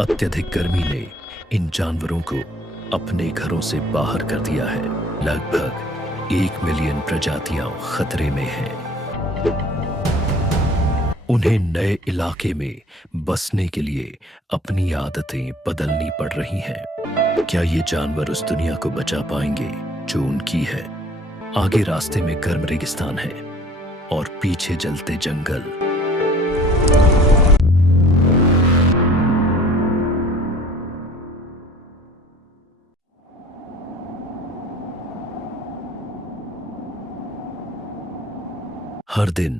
अत्यधिक गर्मी ने इन जानवरों को अपने घरों से बाहर कर दिया है। लगभग 1 मिलियन प्रजातियां खतरे में हैं। उन्हें नए इलाके में बसने के लिए अपनी आदतें बदलनी पड़ रही हैं। क्या ये जानवर उस दुनिया को बचा पाएंगे जो उनकी है? आगे रास्ते में गर्म रेगिस्तान है और पीछे जलते जंगल। हर दिन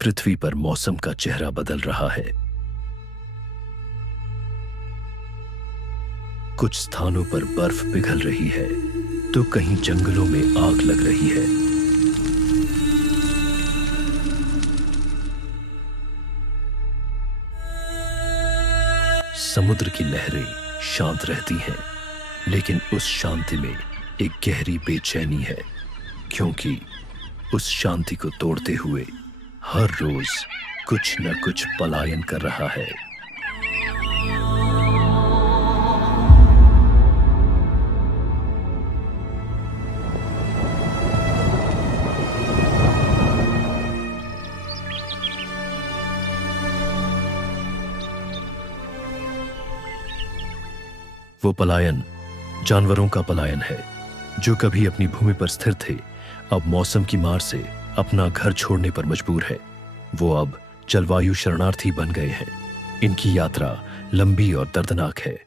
पृथ्वी पर मौसम का चेहरा बदल रहा है। कुछ स्थानों पर बर्फ पिघल रही है तो कहीं जंगलों में आग लग रही है। समुद्र की लहरें शांत रहती हैं, लेकिन उस शांति में एक गहरी बेचैनी है, क्योंकि उस शांति को तोड़ते हुए हर रोज कुछ न कुछ पलायन कर रहा है। वो पलायन जानवरों का पलायन है जो कभी अपनी भूमि पर स्थिर थे, अब मौसम की मार से अपना घर छोड़ने पर मजबूर है। वो अब जलवायु शरणार्थी बन गए हैं। इनकी यात्रा लंबी और दर्दनाक है।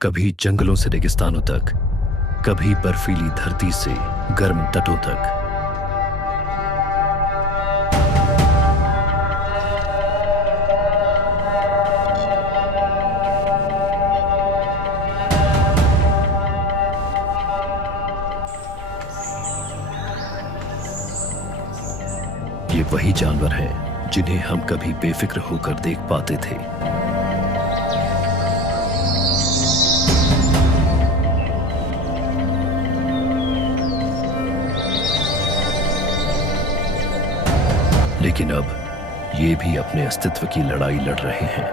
कभी जंगलों से रेगिस्तानों तक, कभी बर्फीली धरती से गर्म तटों तक। ये वही जानवर हैं जिन्हें हम कभी बेफिक्र होकर देख पाते थे। लेकिन अब ये भी अपने अस्तित्व की लड़ाई लड़ रहे हैं।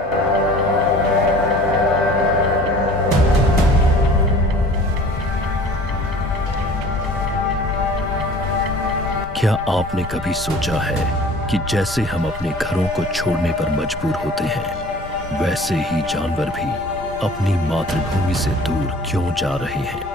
क्या आपने कभी सोचा है कि जैसे हम अपने घरों को छोड़ने पर मजबूर होते हैं, वैसे ही जानवर भी अपनी मातृभूमि से दूर क्यों जा रहे हैं?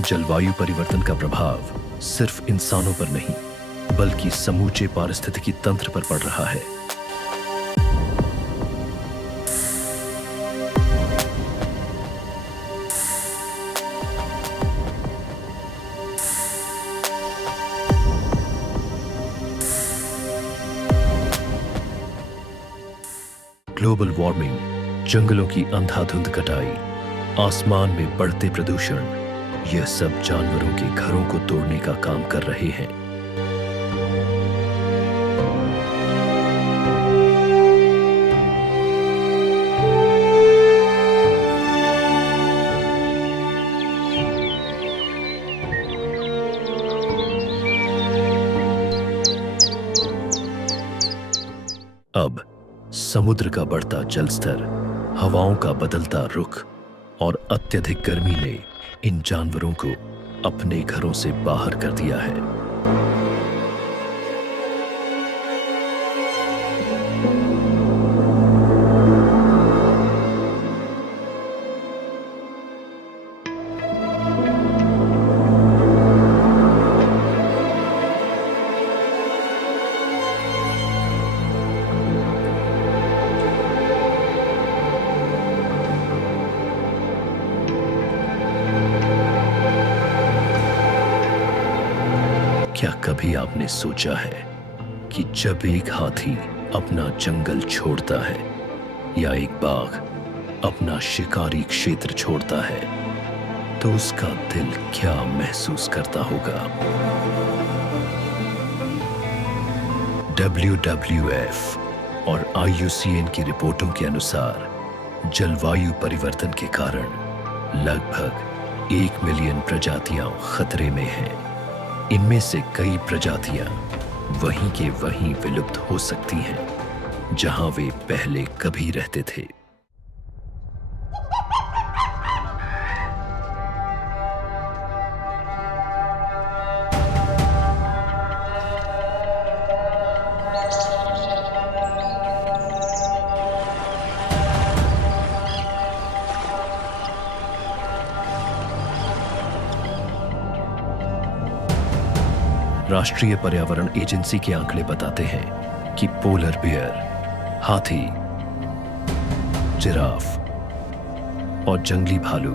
जलवायु परिवर्तन का प्रभाव सिर्फ इंसानों पर नहीं, बल्कि समूचे पारिस्थितिकी तंत्र पर पड़ रहा है। ग्लोबल वार्मिंग, जंगलों की अंधाधुंध कटाई, आसमान में बढ़ते प्रदूषण, यह सब जानवरों के घरों को तोड़ने का काम कर रहे हैं। अब समुद्र का बढ़ता जल स्तर, हवाओं का बदलता रुख और अत्यधिक गर्मी ने इन जानवरों को अपने घरों से बाहर कर दिया है। क्या कभी आपने सोचा है कि जब एक हाथी अपना जंगल छोड़ता है या एक बाघ अपना शिकारी क्षेत्र छोड़ता है तो उसका दिल क्या महसूस करता होगा? WWF और IUCN की रिपोर्टों के अनुसार जलवायु परिवर्तन के कारण लगभग 1 मिलियन प्रजातियां खतरे में हैं। इनमें से कई प्रजातियां वहीं के वहीं विलुप्त हो सकती हैं जहां वे पहले कभी रहते थे। राष्ट्रीय पर्यावरण एजेंसी के आंकड़े बताते हैं कि पोलर बियर, हाथी, जिराफ और जंगली भालू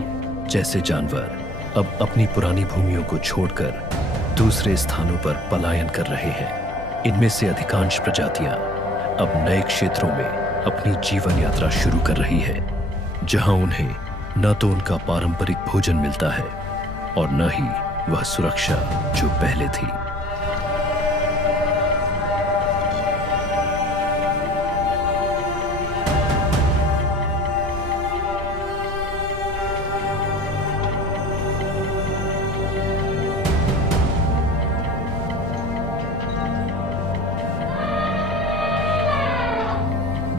जैसे जानवर अब अपनी पुरानी भूमियों को छोड़कर दूसरे स्थानों पर पलायन कर रहे हैं। इनमें से अधिकांश प्रजातियां अब नए क्षेत्रों में अपनी जीवन यात्रा शुरू कर रही है, जहां उन्हें न तो उनका पारंपरिक भोजन मिलता है और न ही वह सुरक्षा जो पहले थी।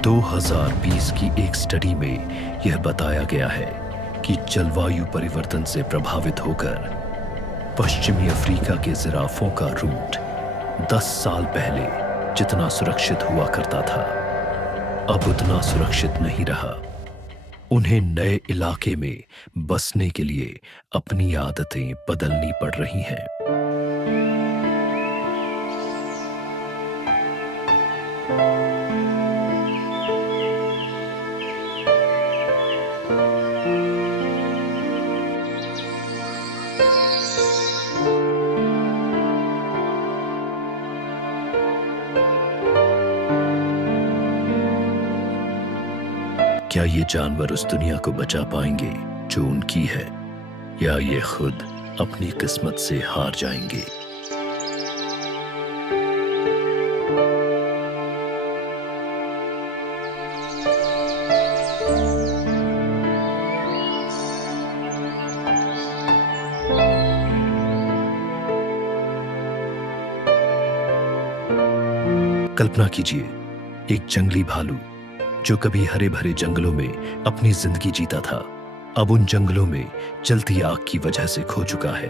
दो 2020 की एक स्टडी में यह बताया गया है कि जलवायु परिवर्तन से प्रभावित होकर पश्चिमी अफ्रीका के जिराफों का रूट 10 साल पहले जितना सुरक्षित हुआ करता था अब उतना सुरक्षित नहीं रहा। उन्हें नए इलाके में बसने के लिए अपनी आदतें बदलनी पड़ रही हैं। क्या ये जानवर उस दुनिया को बचा पाएंगे जो उनकी है, या ये खुद अपनी किस्मत से हार जाएंगे? कल्पना कीजिए, एक जंगली भालू जो कभी हरे भरे जंगलों में अपनी जिंदगी जीता था, अब उन जंगलों में जलती आग की वजह से खो चुका है।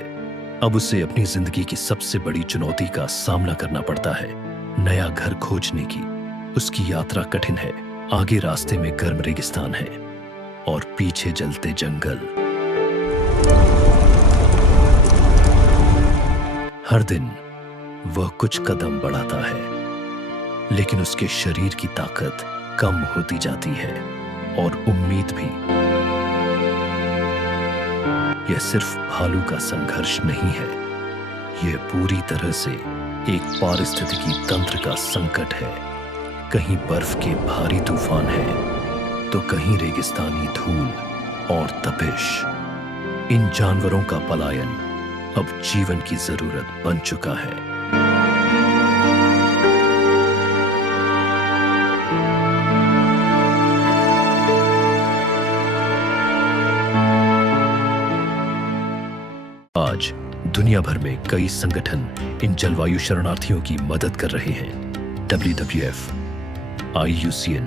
अब उसे अपनी जिंदगी की सबसे बड़ी चुनौती का सामना करना पड़ता है, नया घर खोजने की। उसकी यात्रा कठिन है, आगे रास्ते में गर्म रेगिस्तान है और पीछे जलते जंगल। हर दिन वह कुछ कदम बढ़ाता है, लेकिन उसके शरीर की ताकत कम होती जाती है और उम्मीद भी। यह सिर्फ भालू का संघर्ष नहीं है, यह पूरी तरह से एक पारिस्थितिकी तंत्र का संकट है। कहीं बर्फ के भारी तूफान है तो कहीं रेगिस्तानी धूल और तपिश। इन जानवरों का पलायन अब जीवन की जरूरत बन चुका है। आज दुनिया भर में कई संगठन इन जलवायु शरणार्थियों की मदद कर रहे हैं। WWF, IUCN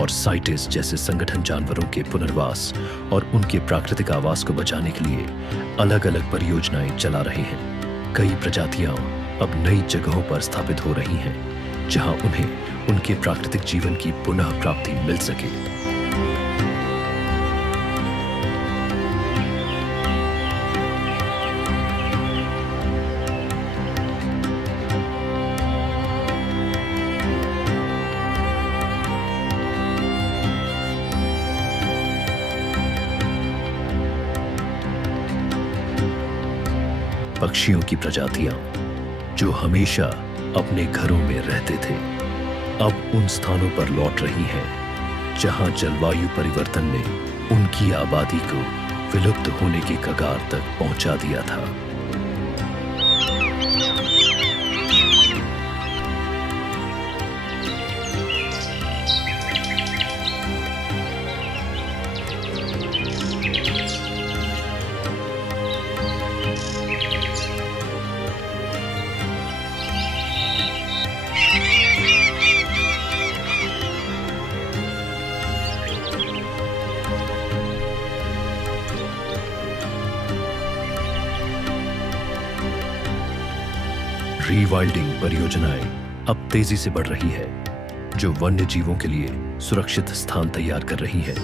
और साइटेस जैसे संगठन जानवरों के पुनर्वास और उनके प्राकृतिक आवास को बचाने के लिए अलग अलग परियोजनाएं चला रहे हैं। कई प्रजातियां अब नई जगहों पर स्थापित हो रही हैं, जहां उन्हें उनके प्राकृतिक जीवन की पुनः प्राप्ति मिल सके। पक्षियों की प्रजातियां जो हमेशा अपने घरों में रहते थे, अब उन स्थानों पर लौट रही हैं जहां जलवायु परिवर्तन ने उनकी आबादी को विलुप्त होने की कगार तक पहुंचा दिया था। रीवाइल्डिंग परियोजनाएं अब तेजी से बढ़ रही है, जो वन्य जीवों के लिए सुरक्षित स्थान तैयार कर रही है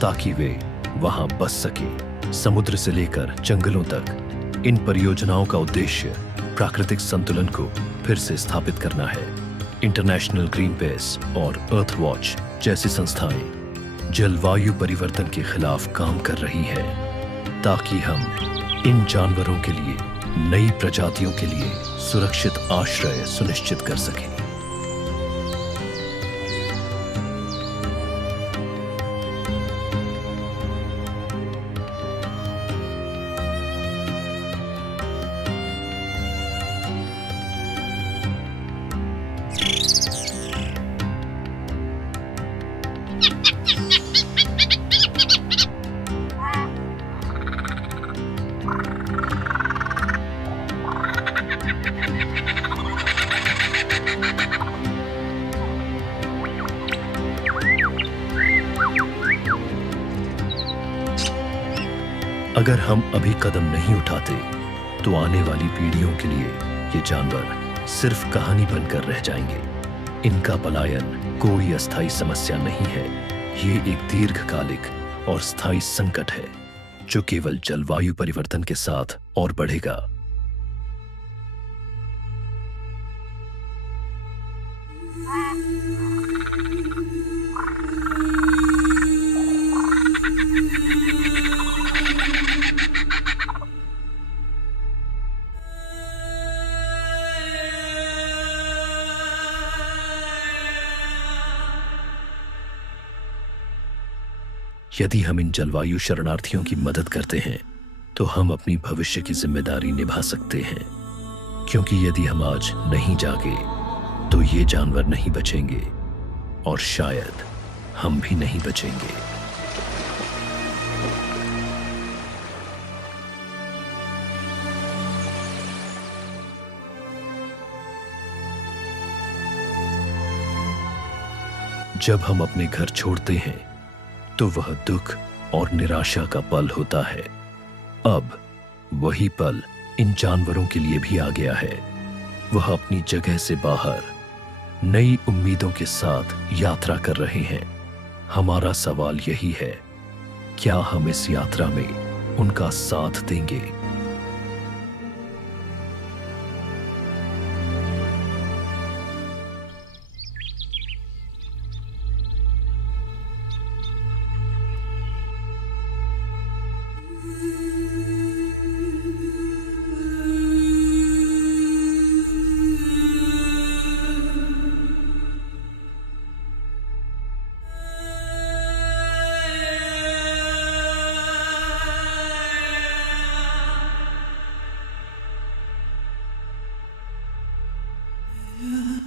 ताकि वे वहां बस सके। समुद्र से लेकर जंगलों तक इन परियोजनाओं का उद्देश्य प्राकृतिक संतुलन को फिर से स्थापित करना है। इंटरनेशनल ग्रीन पेस और अर्थ वॉच जैसी संस्थाएं जलवायु परिवर्तन के खिलाफ काम कर रही हैं ताकि हम इन जानवरों के लिए नई प्रजातियों के लिए सुरक्षित आश्रय सुनिश्चित कर सकें। अगर हम अभी कदम नहीं उठाते तो आने वाली पीढ़ियों के लिए ये जानवर सिर्फ कहानी बनकर रह जाएंगे। इनका पलायन कोई अस्थायी समस्या नहीं है, ये एक दीर्घकालिक और स्थायी संकट है जो केवल जलवायु परिवर्तन के साथ और बढ़ेगा। यदि हम इन जलवायु शरणार्थियों की मदद करते हैं तो हम अपनी भविष्य की जिम्मेदारी निभा सकते हैं, क्योंकि यदि हम आज नहीं जागे तो ये जानवर नहीं बचेंगे और शायद हम भी नहीं बचेंगे। जब हम अपने घर छोड़ते हैं तो वह दुख और निराशा का पल होता है। अब वही पल इन जानवरों के लिए भी आ गया है। वह अपनी जगह से बाहर नई उम्मीदों के साथ यात्रा कर रहे हैं। हमारा सवाल यही है, क्या हम इस यात्रा में उनका साथ देंगे?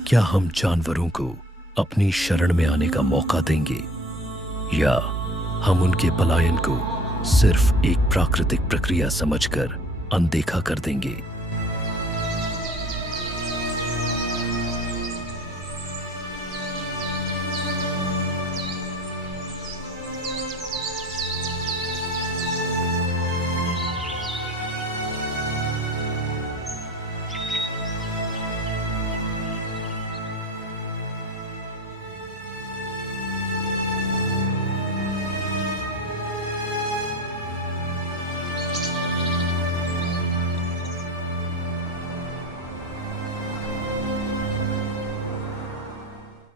क्या हम जानवरों को अपनी शरण में आने का मौका देंगे या हम उनके पलायन को सिर्फ एक प्राकृतिक प्रक्रिया समझकर अनदेखा कर देंगे?